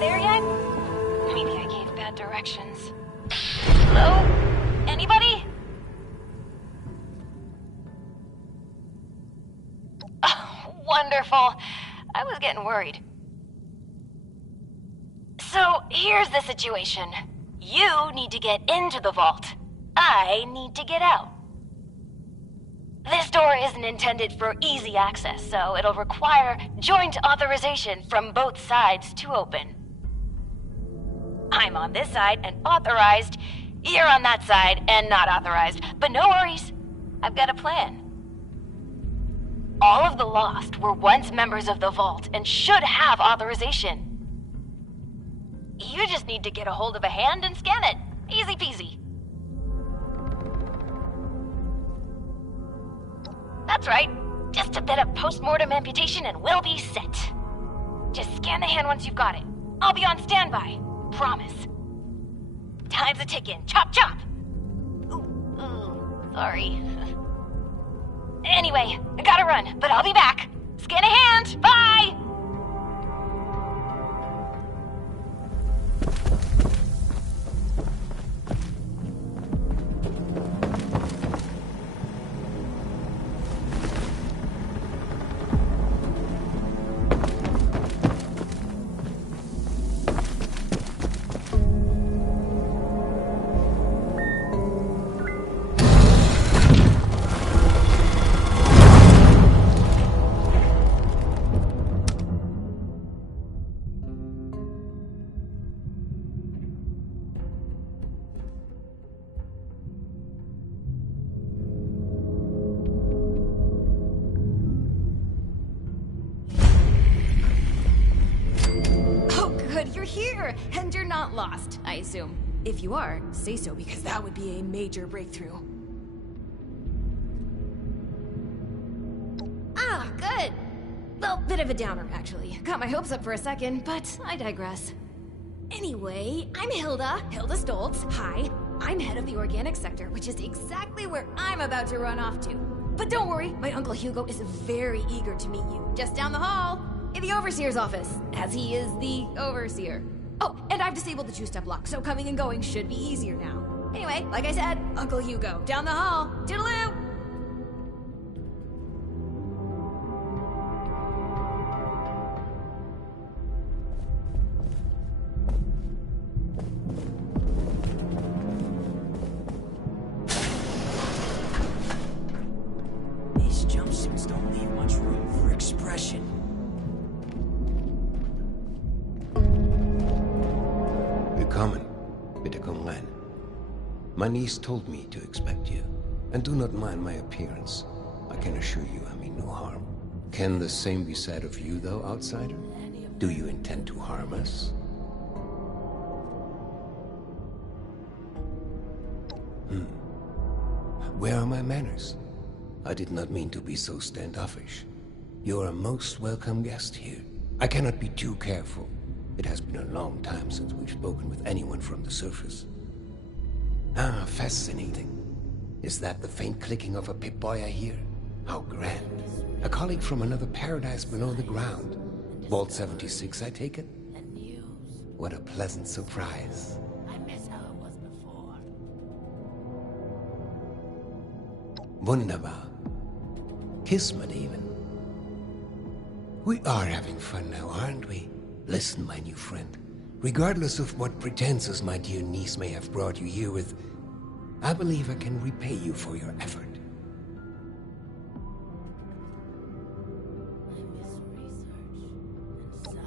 there yet? Maybe I gave bad directions. Hello? Anybody? Oh, wonderful. I was getting worried. So, here's the situation. You need to get into the vault. I need to get out. This door isn't intended for easy access, so it'll require joint authorization from both sides to open. I'm on this side and authorized. You're on that side and not authorized. But no worries. I've got a plan. All of the Lost were once members of the Vault and should have authorization. You just need to get a hold of a hand and scan it. Easy peasy. That's right. Just a bit of post-mortem amputation and we'll be set. Just scan the hand once you've got it. I'll be on standby. Promise. Time's a-ticking. Chop, chop! Ooh, sorry. Anyway, I gotta run, but I'll be back. Scan a hand! Bye! You're here, and you're not lost, I assume. If you are, say so, because that would be a major breakthrough. Ah, good. Well, bit of a downer, actually. Got my hopes up for a second, but I digress. Anyway, I'm Hilda Stoltz. Hi. I'm head of the organic sector, which is exactly where I'm about to run off to. But don't worry, my Uncle Hugo is very eager to meet you, just down the hall. In the Overseer's office, as he is the Overseer. Oh, and I've disabled the two-step lock, so coming and going should be easier now. Anyway, like I said, Uncle Hugo, down the hall. Toodaloo! These jumpsuits don't leave much room for expression. Willkommen. Bitte komm rein. My niece told me to expect you. And do not mind my appearance. I can assure you I mean no harm. Can the same be said of you, though, outsider? Do you intend to harm us? Where are my manners? I did not mean to be so standoffish. You are a most welcome guest here. I cannot be too careful. It has been a long time since we've spoken with anyone from the surface. Ah, fascinating. Is that the faint clicking of a Pip-Boy I hear? How grand. A colleague from another paradise below the ground. Vault 76, I take it? What a pleasant surprise. I miss how it was before. Wunderbar. Kismet even. We are having fun now, aren't we? Listen, my new friend. Regardless of what pretenses my dear niece may have brought you here with, I believe I can repay you for your effort.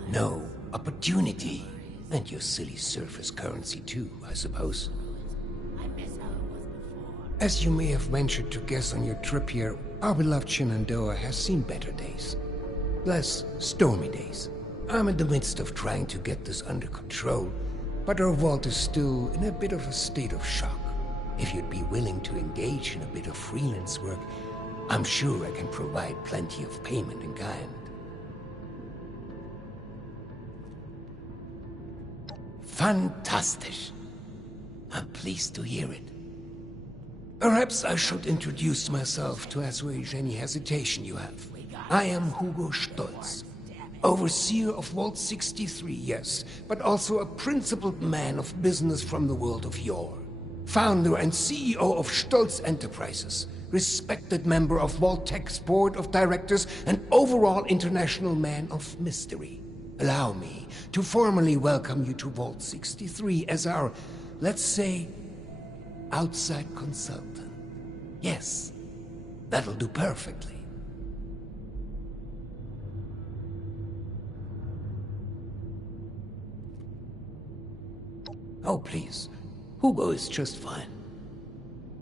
No, opportunity. And your silly surface currency too, I suppose. As you may have ventured to guess on your trip here, our beloved Shenandoah has seen better days. Less stormy days. I'm in the midst of trying to get this under control, but our vault is still in a bit of a state of shock. If you'd be willing to engage in a bit of freelance work, I'm sure I can provide plenty of payment in kind. Fantastic. I'm pleased to hear it. Perhaps I should introduce myself to assuage any hesitation you have. I am Hugo Stoltz. Overseer of Vault 63, yes, but also a principled man of business from the world of yore. Founder and CEO of Stolz Enterprises, respected member of Vault-Tech's board of directors, and overall international man of mystery. Allow me to formally welcome you to Vault 63 as our, let's say, outside consultant. Yes, that'll do perfectly. Oh, please. Hugo is just fine.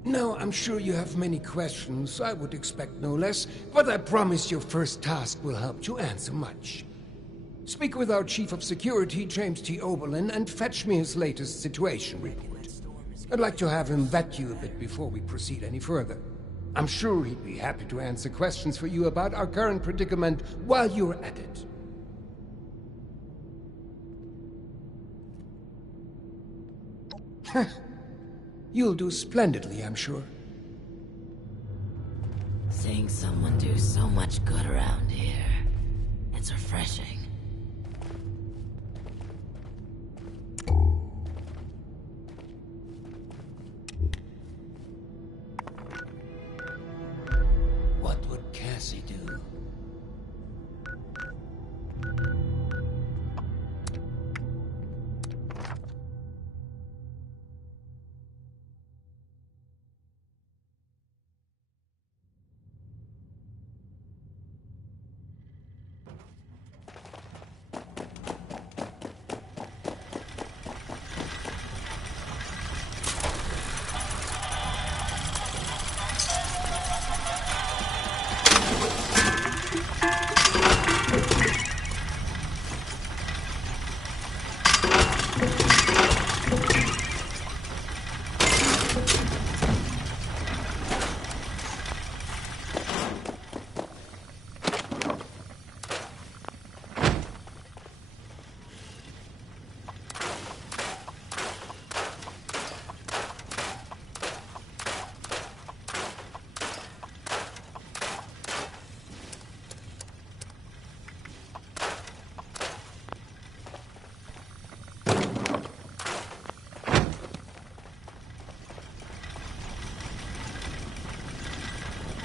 Now, I'm sure you have many questions. I would expect no less, but I promise your first task will help you answer much. Speak with our Chief of Security, James T. Oberlin, and fetch me his latest situation report. I'd like to have him vet you a bit before we proceed any further. I'm sure he'd be happy to answer questions for you about our current predicament while you're at it. You'll do splendidly, I'm sure. Seeing someone do so much good around here, it's refreshing. What would Cassie do?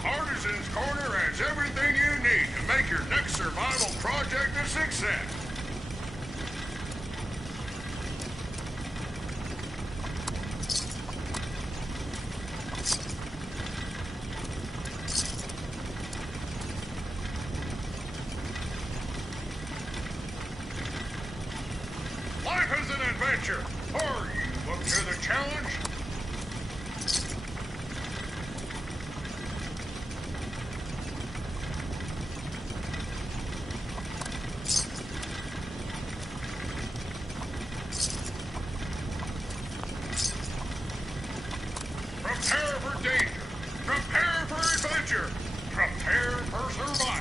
Artisan's Corner has everything you need to make your next survival project a success. Life is an adventure. Are you up to the challenge? Prepare for danger. Prepare for adventure. Prepare for survival.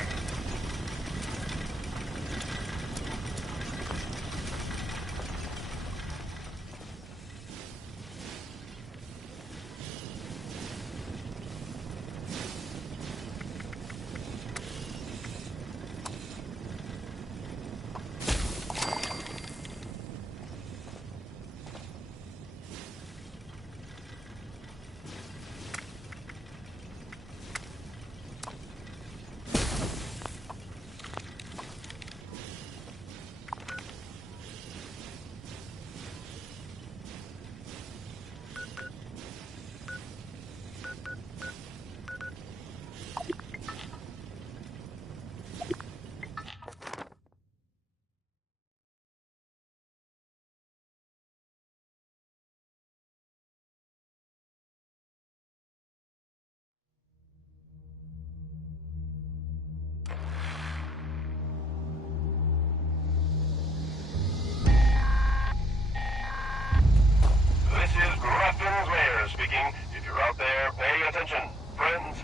speaking. If you're out there, pay attention. Friends,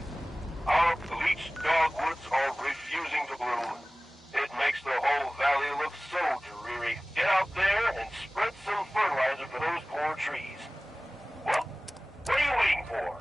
our bleached dogwoods are refusing to bloom. It makes the whole valley look so dreary. Get out there and spread some fertilizer for those poor trees. Well, what are you waiting for?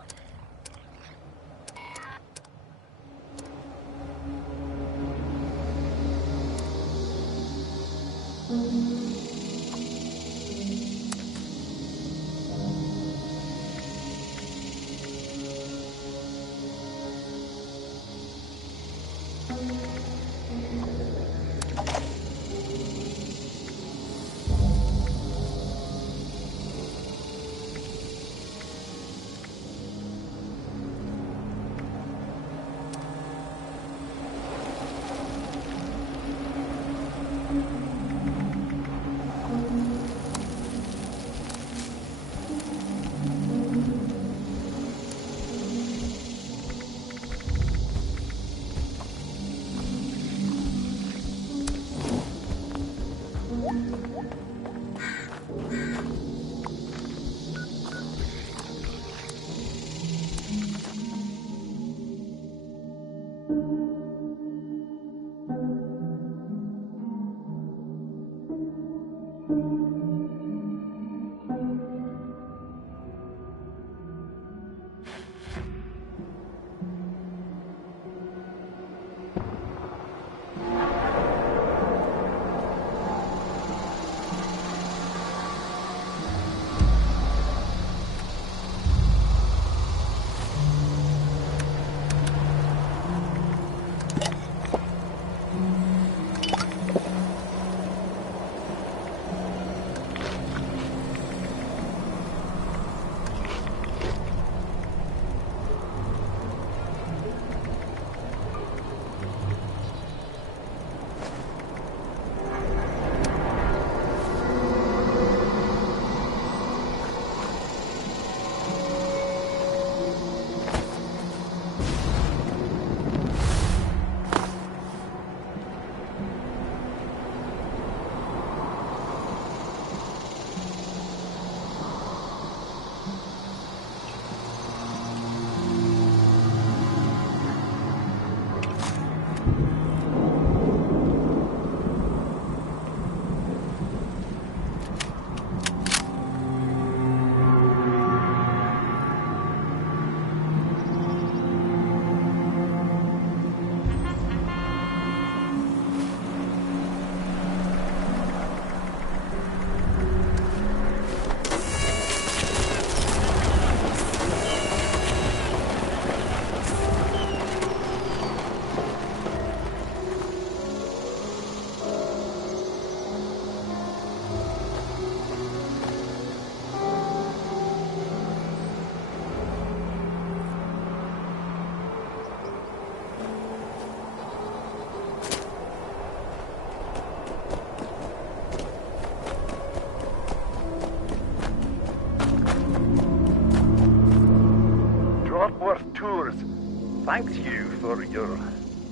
Thanks you for your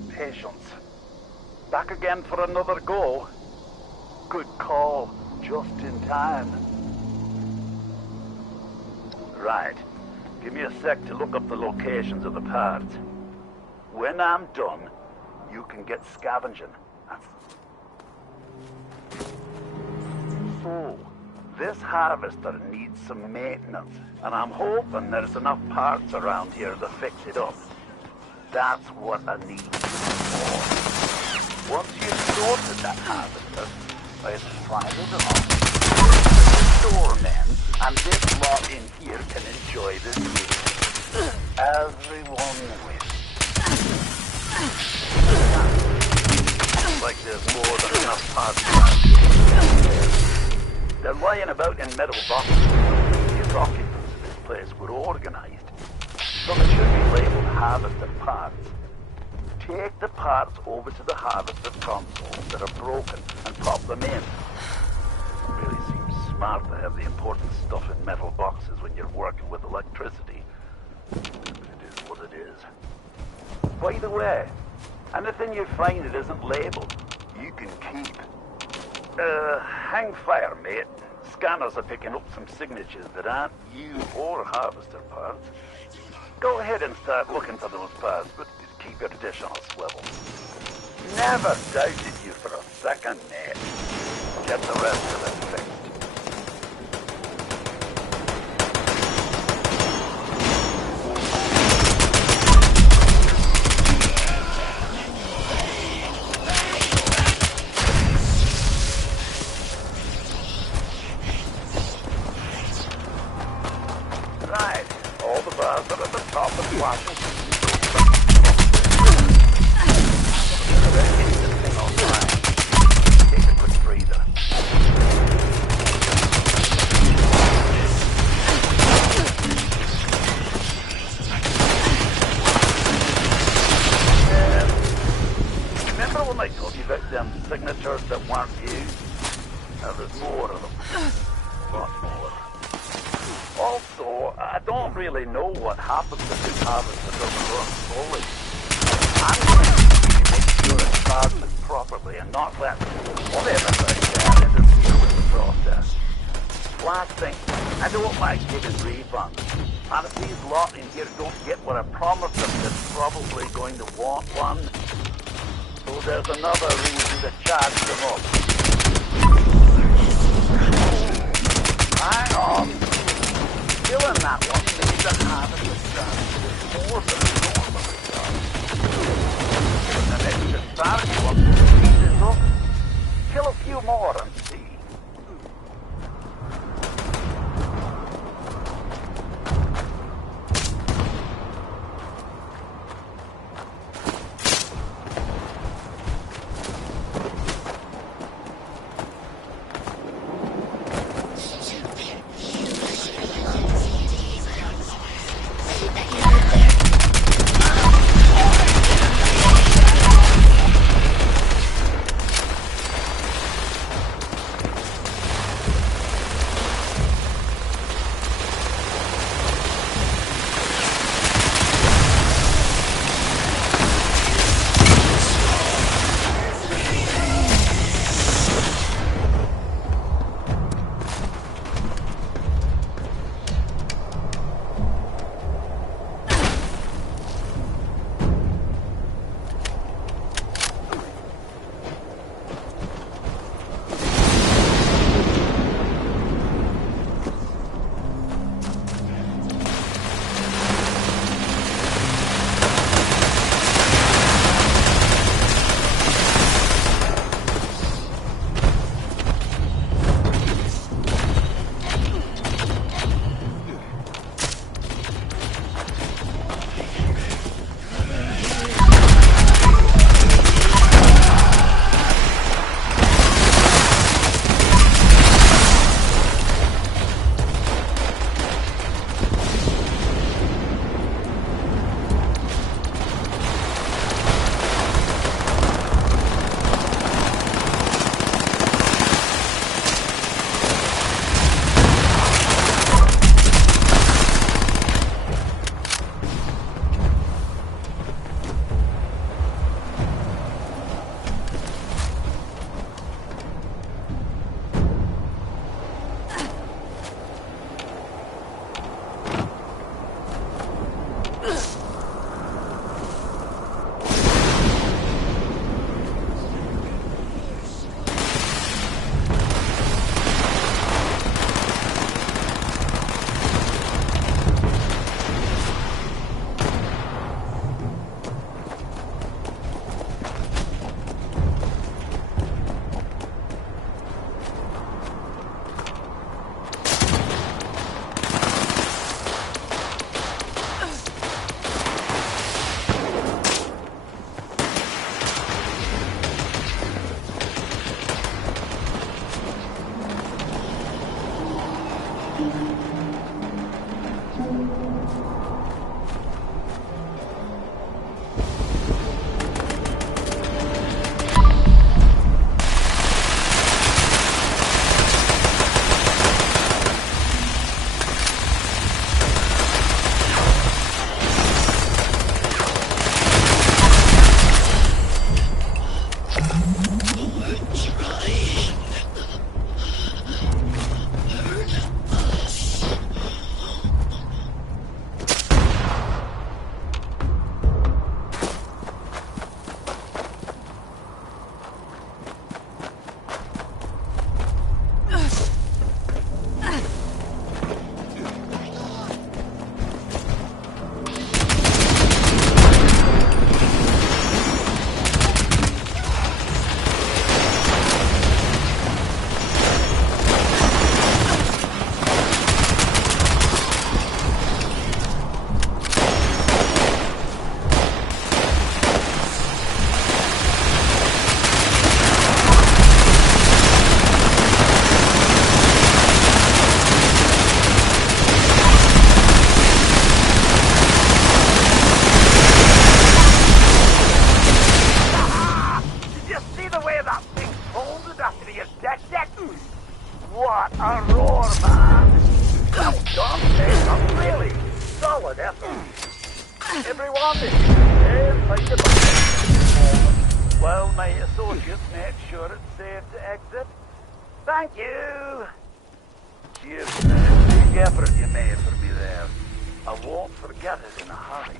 patience. Back again for another go. Good call, just in time. Right. Give me a sec to look up the locations of the parts. When I'm done, you can get scavenging. So, this harvester needs some maintenance, and I'm hoping there's enough parts around here to fix it up. That's what I need more. Once you've sorted that harvester, I'll fire it off. Storemen and this lot in here can enjoy the view. Everyone wins. Like there's more than enough parts around here. They're lying about in metal boxes. These occupants of this place were organized. So they should be labeled harvester parts. Take the parts over to the harvester consoles that are broken and pop them in. It really seems smart to have the important stuff in metal boxes when you're working with electricity. It is what it is. By the way, anything you find that isn't labeled, you can keep. Hang fire, mate. Scanners are picking up some signatures that aren't you or harvester parts. Go ahead and start looking for those parts, but keep your dish on a swivel. Never doubted you for a second, mate. Get the rest of it fixed. Right, all the bars are at the top of the Washington. Signatures that weren't used. Now there's more of them. Lots more. Also, I don't really know what happens if this harvester doesn't run fully. I'm going to make sure it starts properly and not let whatever they can interfere with the process. Last thing, I don't like giving refunds. And if these lot in here don't get what I promised them, they're probably going to want one. So there's another reason to charge them up. What a roar, man! Well done, Nathan. Really solid effort. Everyone is inside the bucket. Well, my associates make sure it's safe to exit. Thank you. Cheers for the big effort you made for me there. I won't forget it in a hurry.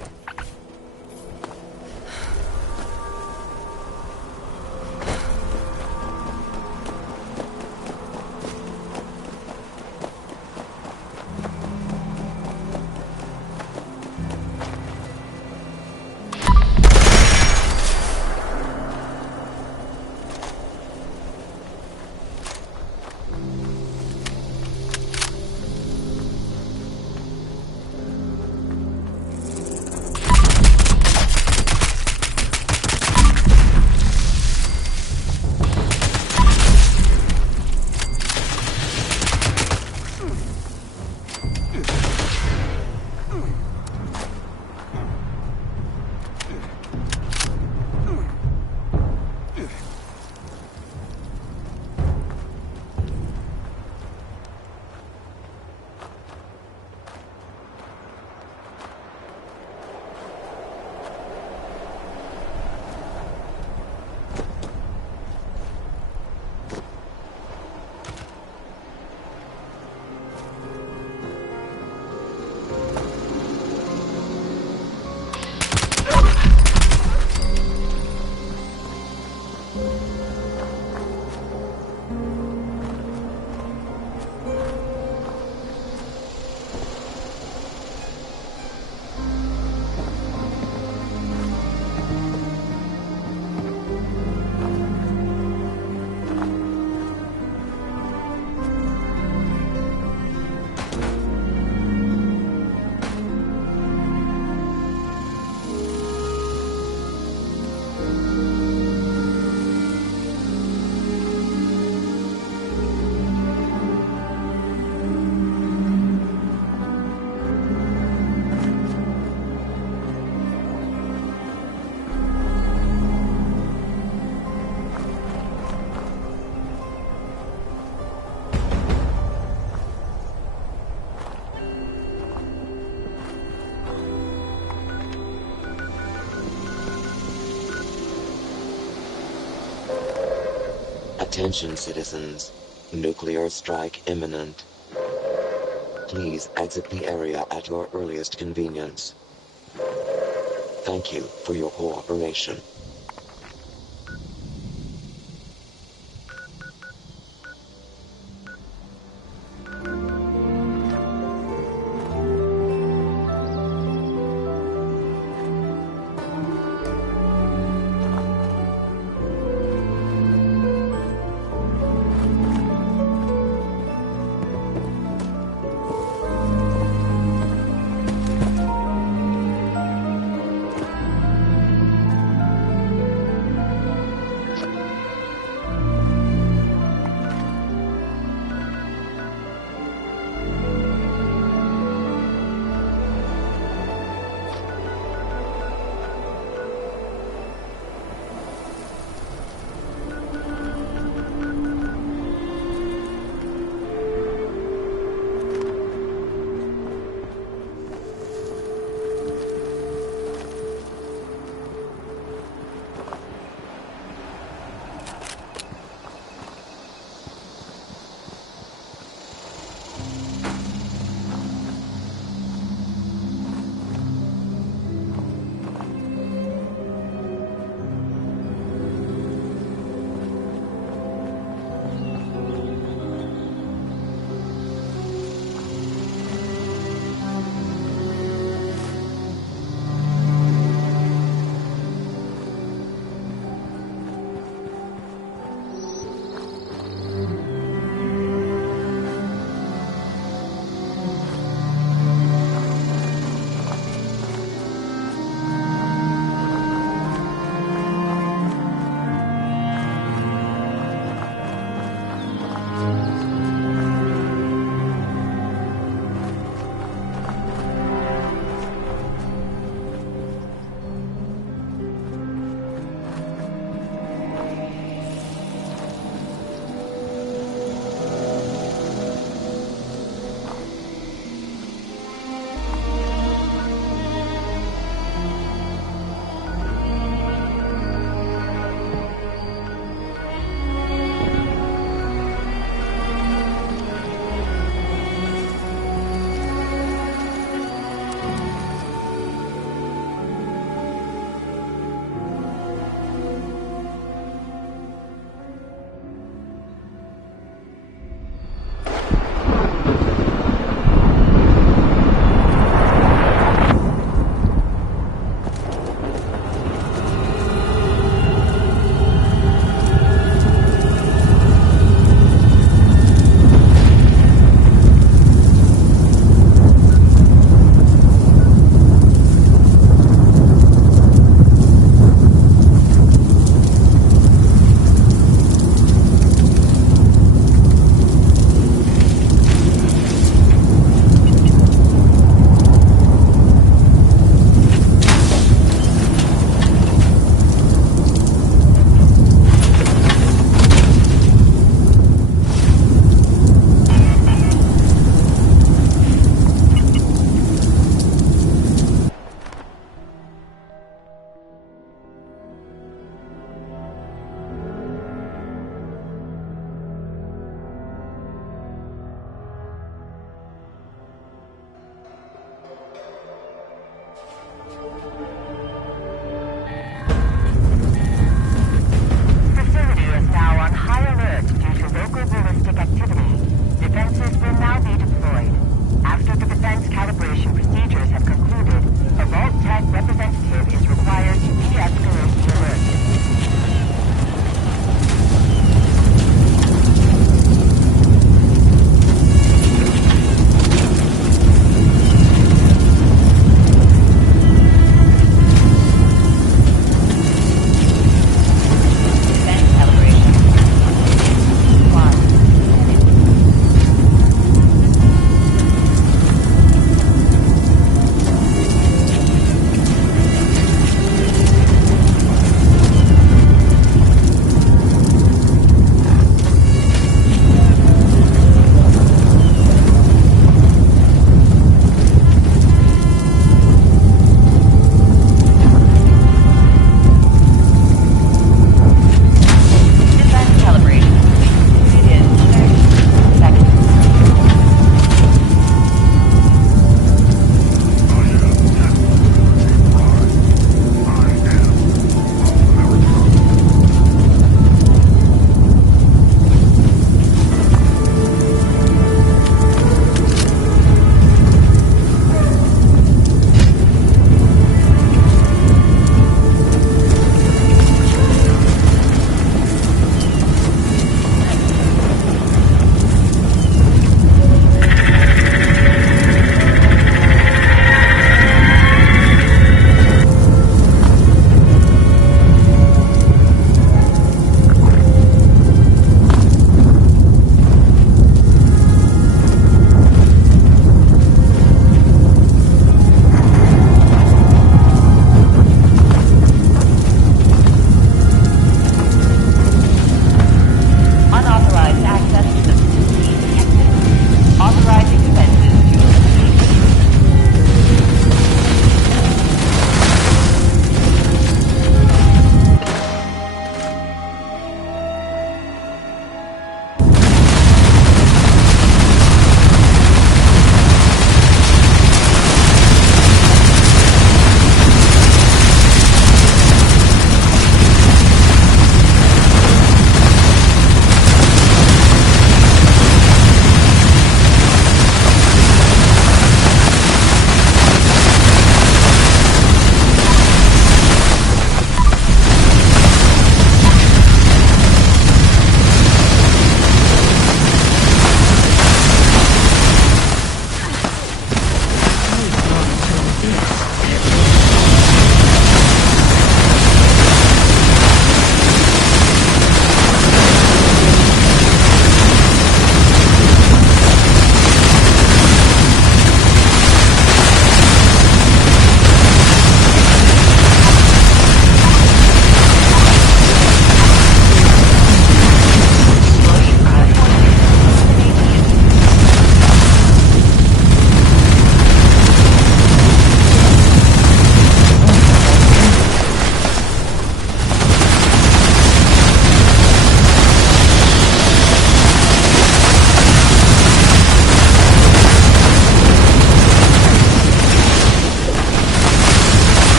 Attention, citizens. Nuclear strike imminent. Please exit the area at your earliest convenience. Thank you for your cooperation.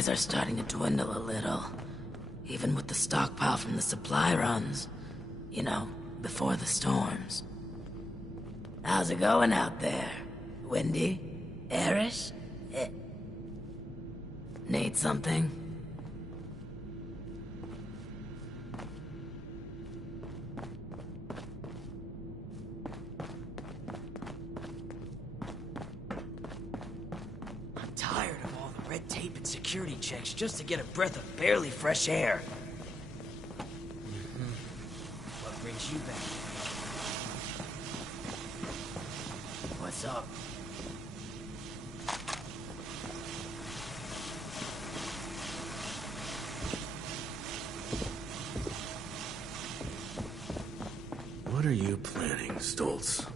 supplies are starting to dwindle a little. Even with the stockpile from the supply runs. You know, before the storms. How's it going out there? Windy? Airish? Need something? I'm tired of all the red tape and security checks just to get a breath of barely fresh air. What brings you back? What's up? What are you planning, Stoltz?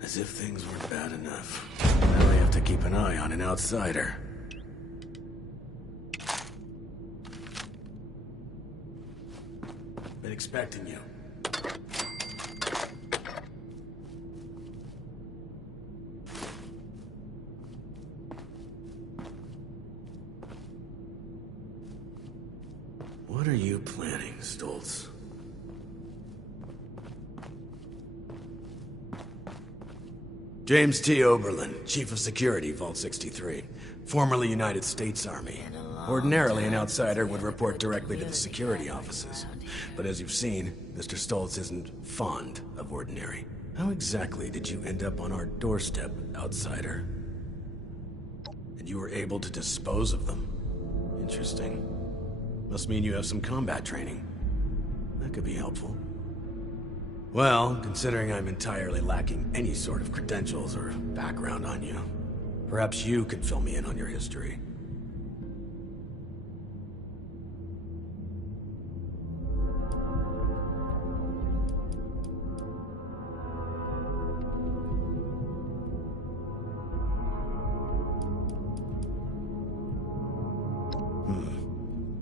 As if things weren't bad enough. Now I have to keep an eye on an outsider. Been expecting you. What are you planning, Stoltz? James T. Oberlin, Chief of Security, Vault 63. Formerly United States Army. Ordinarily, an outsider would report directly to the security offices. But as you've seen, Mr. Stoltz isn't fond of ordinary. How exactly did you end up on our doorstep, outsider? And you were able to dispose of them? Interesting. Must mean you have some combat training. That could be helpful. Well, considering I'm entirely lacking any sort of credentials or background on you, perhaps you could fill me in on your history.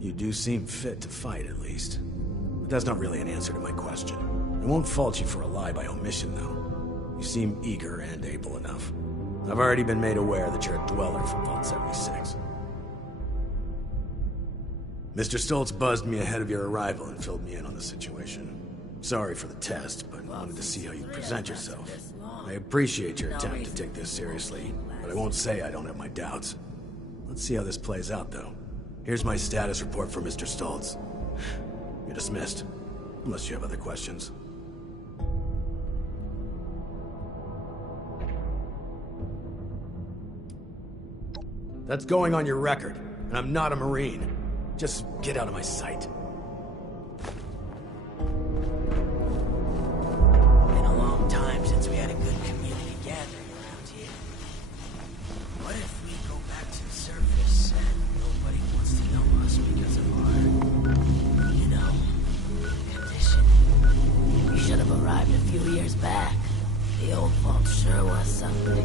You do seem fit to fight, at least. But that's not really an answer to my question. I won't fault you for a lie by omission, though. You seem eager and able enough. I've already been made aware that you're a dweller from Vault 76. Mr. Stoltz buzzed me ahead of your arrival and filled me in on the situation. Sorry for the test, but I wanted to see how you present yourself. I appreciate your attempt to take this seriously, but I won't say I don't have my doubts. Let's see how this plays out, though. Here's my status report for Mr. Stoltz. You're dismissed, unless you have other questions. That's going on your record, and I'm not a Marine. Just get out of my sight. Been a long time since we had a good community gathering around here. What if we go back to the surface and nobody wants to know us because of our, condition? We should have arrived a few years back. The old vault sure was something.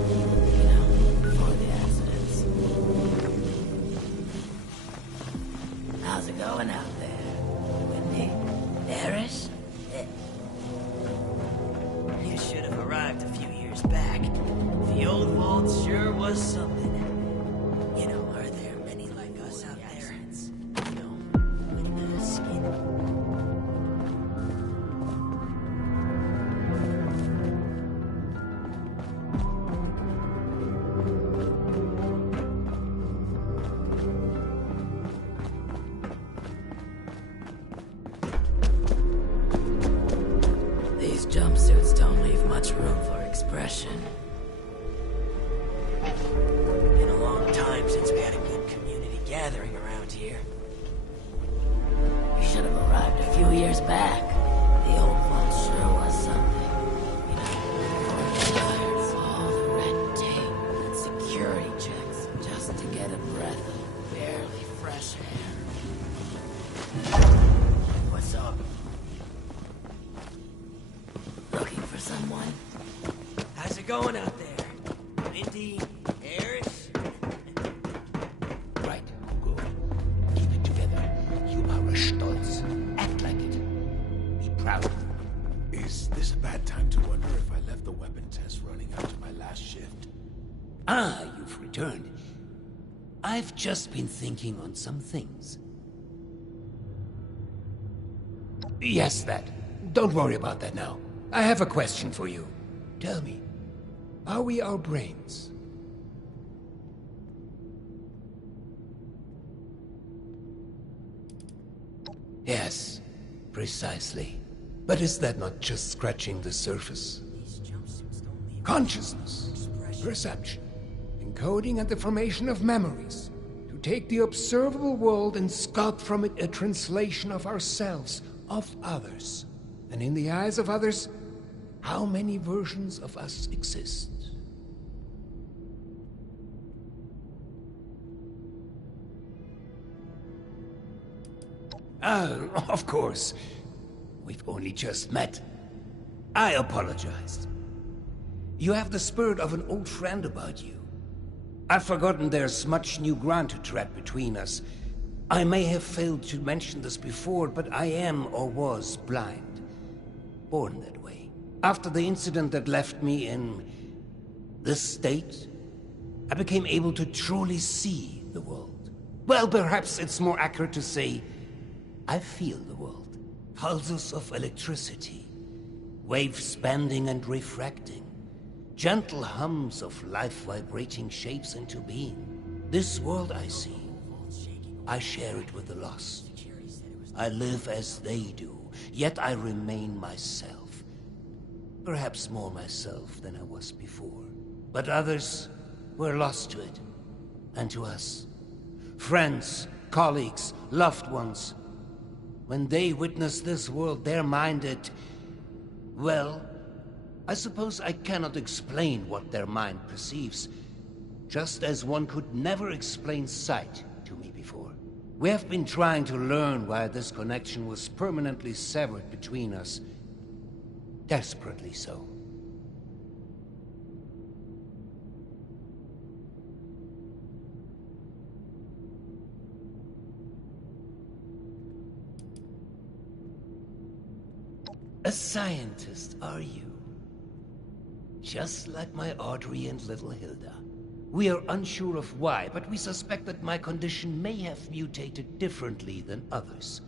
Before the accidents. How's it going out there? Windy? Airish? You should have arrived a few years back. The old vault sure was something. Are there many like us out there? With the skin. These jumpsuits don't leave much room for expression. Been a long time since we had a good community gathering around here. We should have arrived a few years back. The old vault sure was something. Tired of all the red tape and security checks just to get a breath of barely fresh air. What's up? Looking for someone? going out there? Windy? Airish? Right, Hugo. Keep it together. You are a Stolz. Act like it. Be proud. Is this a bad time to wonder if I left the weapon test running after my last shift? Ah, you've returned. I've just been thinking on some things. Yes, that. Don't worry about that now. I have a question for you. Tell me, are we our brains? Yes, precisely. But is that not just scratching the surface? Consciousness, perception, encoding and the formation of memories. To take the observable world and sculpt from it a translation of ourselves, of others. And in the eyes of others, how many versions of us exist? Of course. We've only just met. I apologized. You have the spirit of an old friend about you. I've forgotten there's much new ground to tread between us. I may have failed to mention this before, but I am or was blind. Born that way. After the incident that left me in this state, I became able to truly see the world. Well, perhaps it's more accurate to say, I feel the world. Pulses of electricity, waves bending and refracting, gentle hums of life vibrating shapes into being. This world I see, I share it with the lost. I live as they do, yet I remain myself. Perhaps more myself than I was before. But others were lost to it, and to us. Friends, colleagues, loved ones. When they witness this world, they're minded... Well, I suppose I cannot explain what their mind perceives, just as one could never explain sight to me before. We have been trying to learn why this connection was permanently severed between us. Desperately so. A scientist, are you? Just like my Audrey and little Hilda. We are unsure of why, but we suspect that my condition may have mutated differently than others.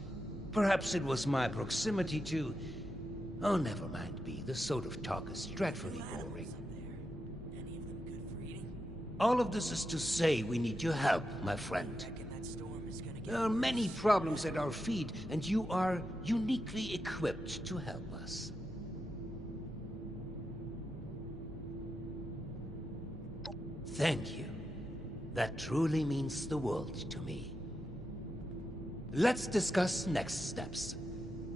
Perhaps it was my proximity to... Oh, never mind, B. This sort of talk is dreadfully boring. All of this is to say we need your help, my friend. There are many problems at our feet, and you are uniquely equipped to help us. Thank you. That truly means the world to me. Let's discuss next steps.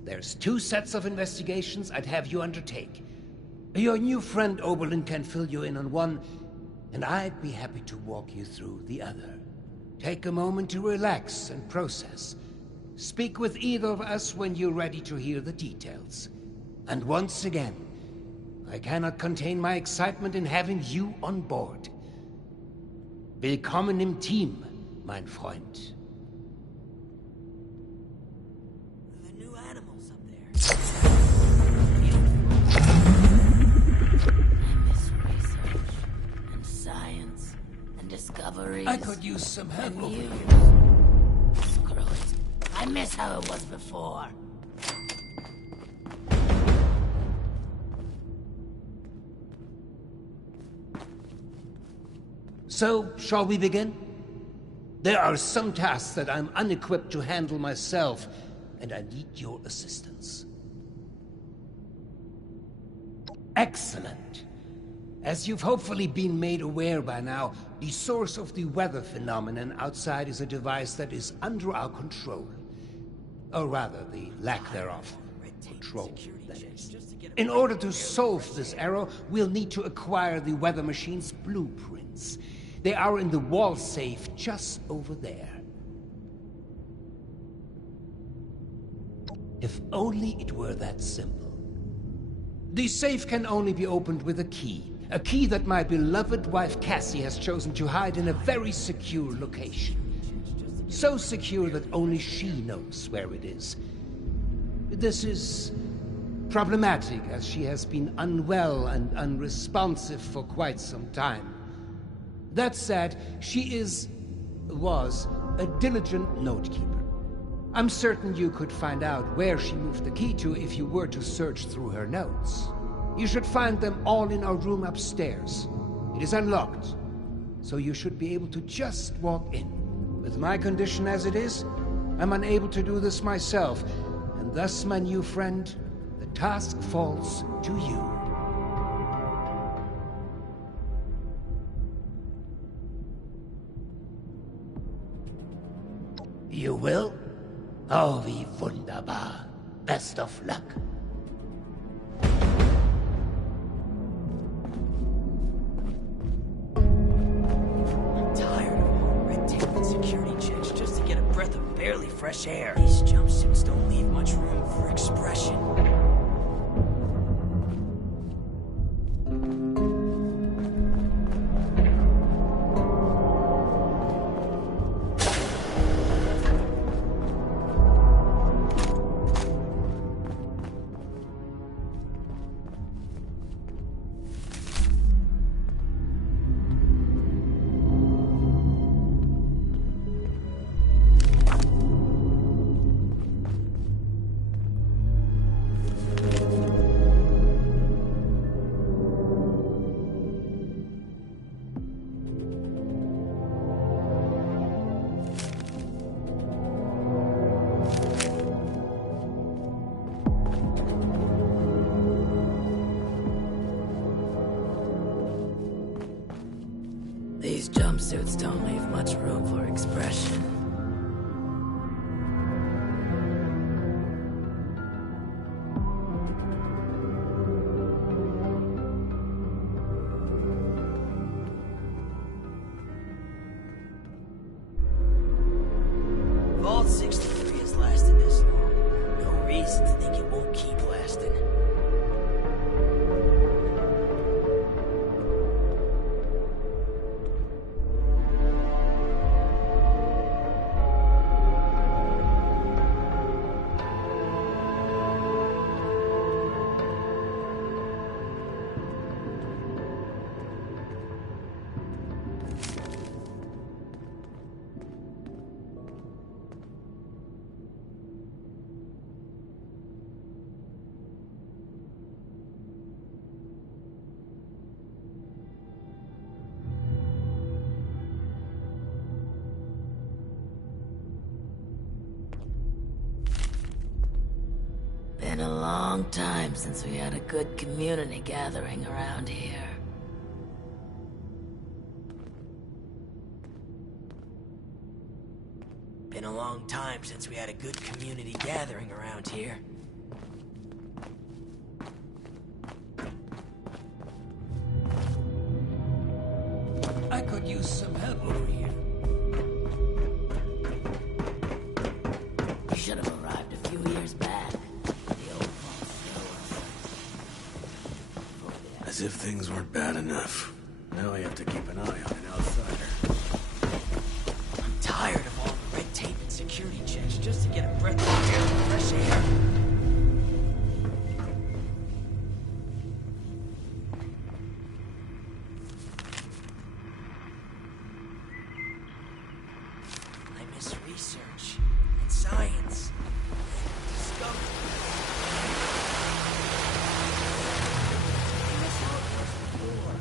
There's 2 sets of investigations I'd have you undertake. Your new friend Oberlin can fill you in on one, and I'd be happy to walk you through the other. Take a moment to relax and process. Speak with either of us when you're ready to hear the details. And once again, I cannot contain my excitement in having you on board. Willkommen im Team, mein Freund. The new animals up there. I miss research and science and discoveries. I could use some help. And you. Screw it. I miss how it was before. So, shall we begin? There are some tasks that I'm unequipped to handle myself, and I need your assistance. Excellent. As you've hopefully been made aware by now, the source of the weather phenomenon outside is a device that is under our control. Or rather, the lack thereof. Control, that is. In order to solve this error, we'll need to acquire the weather machine's blueprints. They are in the wall safe just over there. If only it were that simple. The safe can only be opened with a key, A key that my beloved wife Cassie has chosen to hide in a very secure location. So secure that only she knows where it is. This is problematic, as she has been unwell and unresponsive for quite some time. That said, she was a diligent note-keeper. I'm certain you could find out where she moved the key to if you were to search through her notes. You should find them all in our room upstairs. It is unlocked, so you should be able to just walk in. With my condition as it is, I'm unable to do this myself, and thus, my new friend, the task falls to you. You will? Oh, wie wunderbar. Best of luck. I'm tired of all the red tape and security checks just to get a breath of barely fresh air. These jumpsuits don't leave much room for expression. These jumpsuits don't leave much room for expression. Vault 63 has lasted this long. No reason to think it won't keep lasting. Been a long time since we had a good community gathering around here. Been a long time since we had a good community gathering around here. I could use some help over here. You should have arrived a few years back. The old vault still was. As if things weren't bad enough. Now I have to keep an eye on an outsider. I'm tired of all the red tape and security checks just to get a breath of air and fresh air. I miss research and science and discovery. I miss how it was before.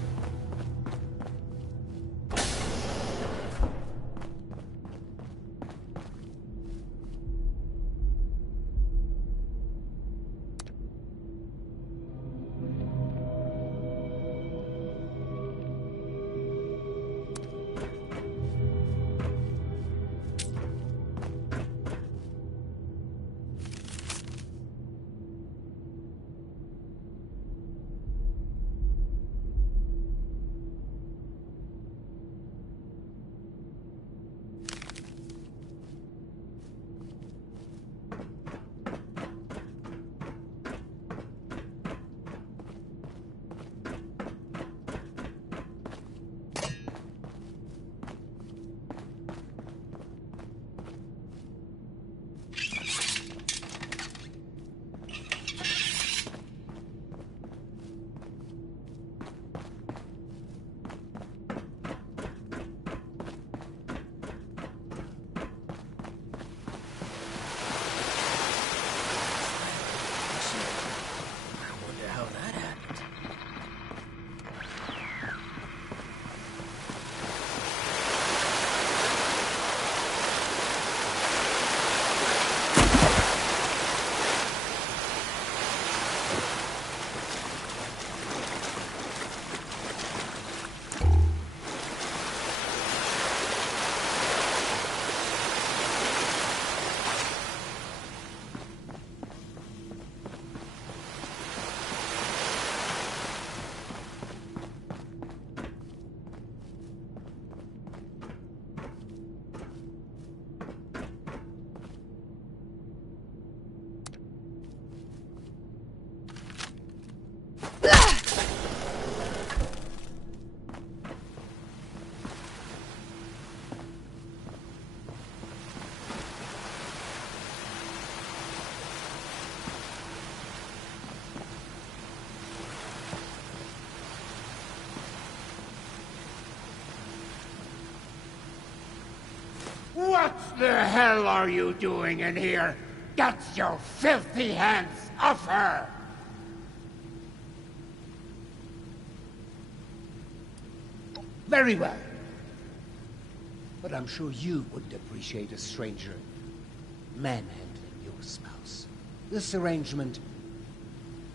What the hell are you doing in here? Get your filthy hands off her! Very well. But I'm sure you wouldn't appreciate a stranger manhandling your spouse. This arrangement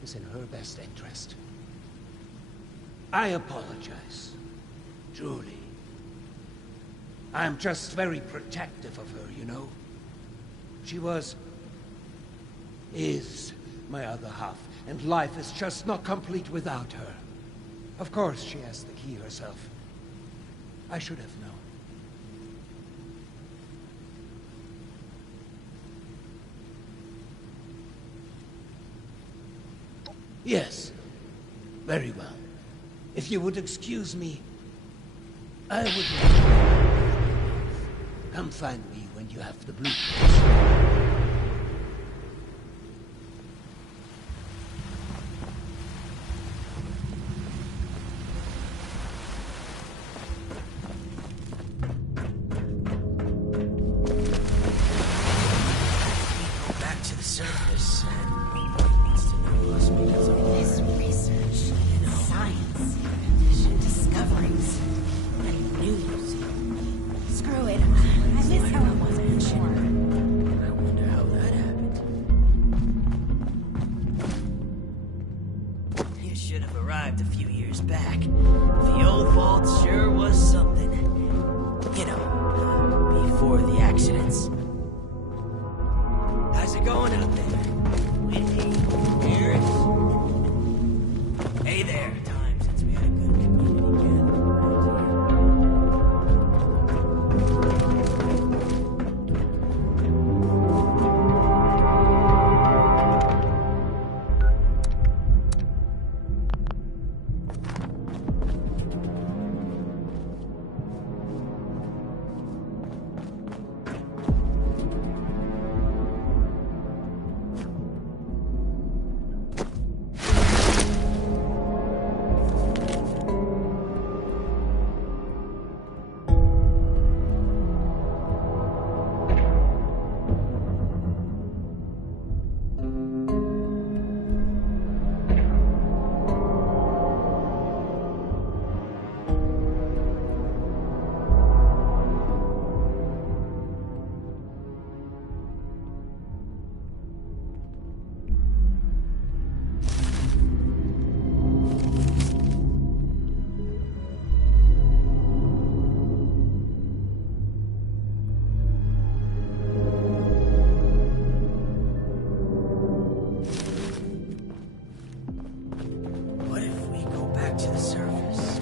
is in her best interest. I apologize. Truly. I'm just very protective of her, you know? She is my other half, and life is just not complete without her. Of course, she has the key herself. I should have known. Yes. Very well. If you would excuse me, I would... Come find me when you have the blueprints. Back to the surface and wants to know us because of this research, science, discoveries, and news. Screw it. I miss how it was before. I wonder how that happened. You should have arrived a few years back. The old vault sure was something. You know, before the accidents. How's it going out there? Windy? Harris? Hey there. Time since we had a good community gathering around What if we go back to the surface?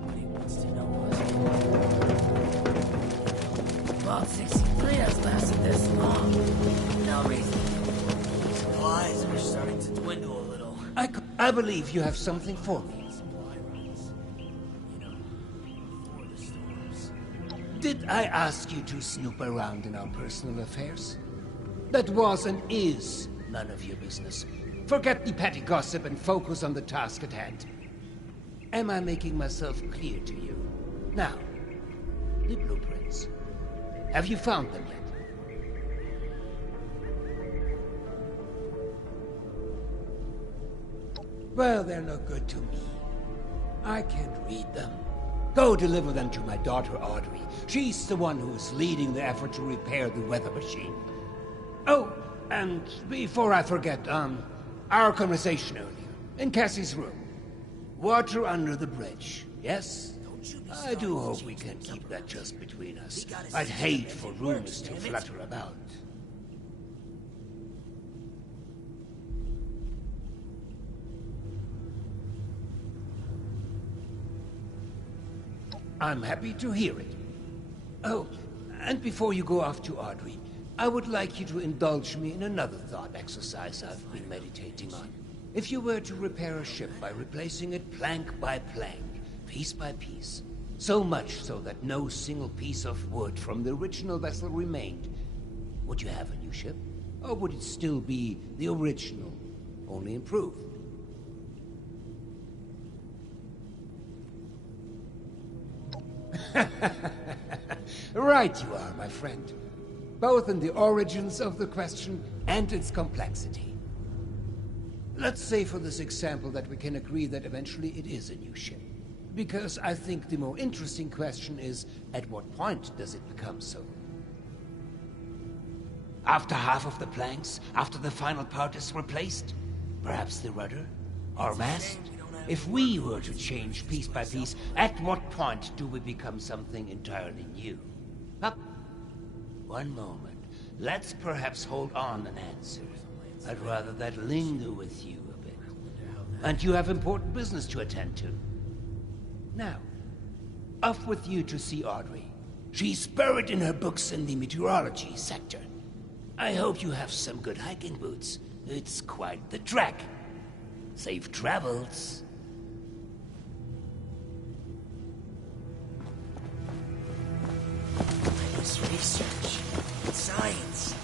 Nobody wants to know us. Vault 63 has lasted this long. No reason. Supplies are starting to dwindle a little. I believe you have something for me. Before the storms. Did I ask you to snoop around in our personal affairs? That was and is none of your business. Forget the petty gossip and focus on the task at hand. Am I making myself clear to you? Now, the blueprints. Have you found them yet? Well, they're no good to me. I can't read them. Go deliver them to my daughter, Audrey. She's the one who is leading the effort to repair the weather machine. Oh, and before I forget, our conversation earlier, in Cassie's room. Water under the bridge, yes? I do hope we can keep that just between us. I'd hate for rumors to flutter about. I'm happy to hear it. Oh, and before you go off to Audrey, I would like you to indulge me in another thought exercise I've been meditating on. If you were to repair a ship by replacing it plank by plank, piece by piece, so much so that no single piece of wood from the original vessel remained, would you have a new ship? Or would it still be the original, only improved? Right you are, my friend. Both in the origins of the question and its complexity. Let's say for this example that we can agree that eventually it is a new ship. Because I think the more interesting question is, at what point does it become so? After half of the planks? After the final part is replaced? Perhaps the rudder? Or mast? If we were to change piece by piece, at what point do we become something entirely new? Up. One moment. Let's perhaps hold on an answer. I'd rather that linger with you a bit. And you have important business to attend to. Now, off with you to see Audrey. She's buried in her books in the meteorology sector. I hope you have some good hiking boots. It's quite the trek. Safe travels. It's research. It's science.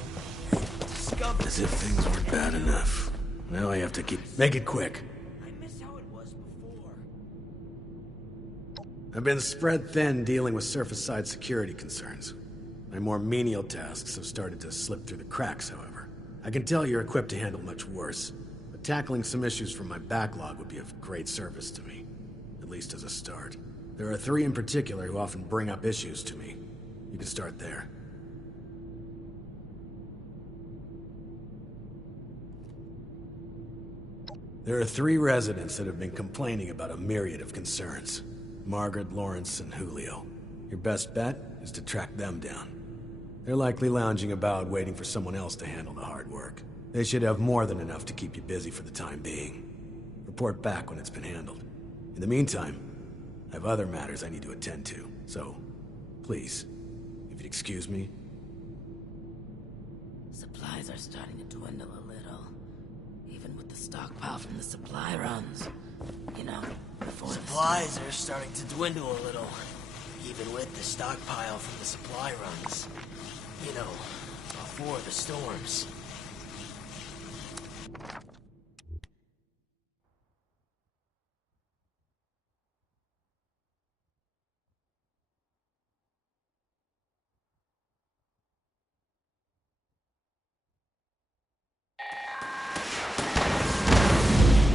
Discovery. As if things weren't bad enough. Now I have to Make it quick. I miss how it was before. I've been spread thin dealing with surface-side security concerns. My more menial tasks have started to slip through the cracks, however. I can tell you're equipped to handle much worse, but tackling some issues from my backlog would be of great service to me, at least as a start. There are 3 in particular who often bring up issues to me. You can start there. There are 3 residents that have been complaining about a myriad of concerns. Margaret, Lawrence, and Julio. Your best bet is to track them down. They're likely lounging about waiting for someone else to handle the hard work. They should have more than enough to keep you busy for the time being. Report back when it's been handled. In the meantime, I have other matters I need to attend to, so please, if you'd excuse me. Supplies are starting to dwindle a little. Even with the stockpile from the supply runs. You know, before Supplies are starting to dwindle a little. Even with the stockpile from the supply runs. You know, before the storms.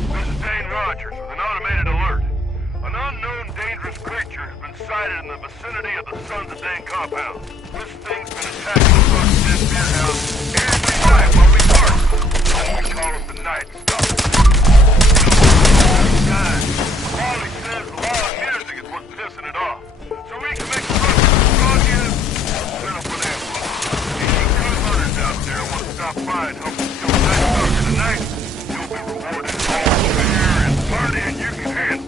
This is Dane Rogers with an automated alert. An unknown dangerous creature has been sighted in the vicinity of the Sons of Dane compound. This thing's been attacking the folks in this beer house every night while we work. We call it the Night Stalker. All he says is loud music is what's pissing it off. So we can make the rest of the audience set up an ambush. Any good hunters out there want to stop by and help us kill Night Stalker tonight, you'll be rewarded all beer and partying you can handle.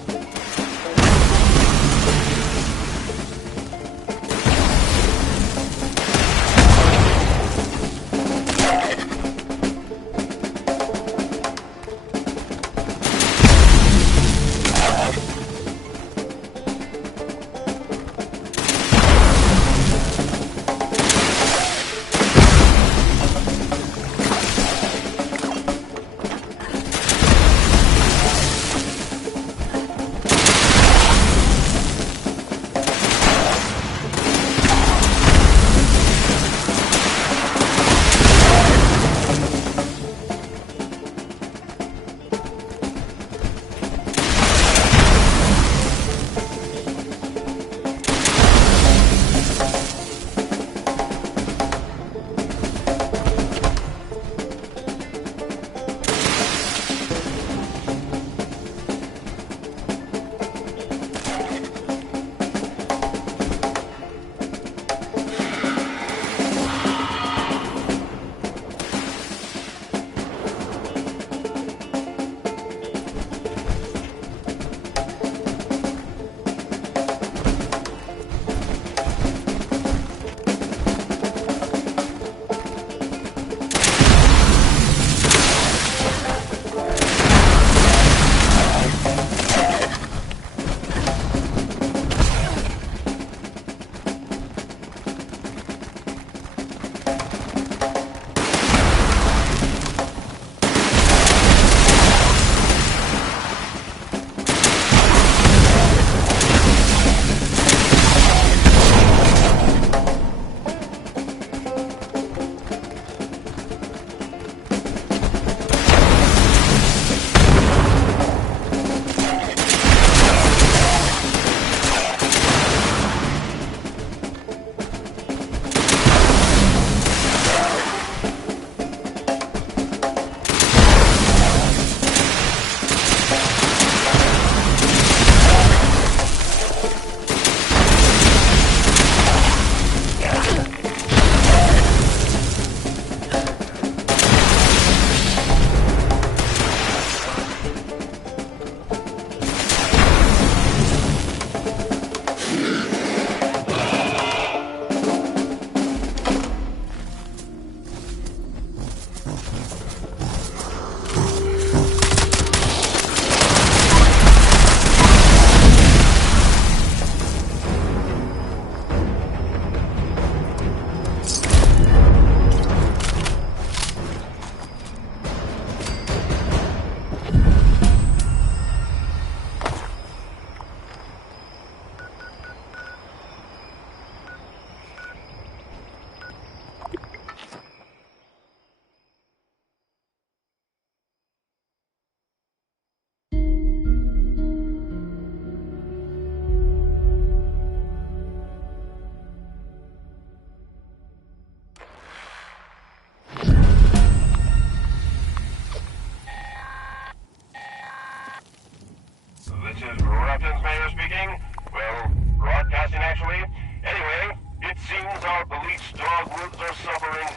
is Repton's Mayor speaking. Well, broadcasting actually. Anyway, it seems our bleached dogwoods are suffering.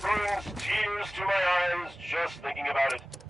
Brings tears to my eyes just thinking about it.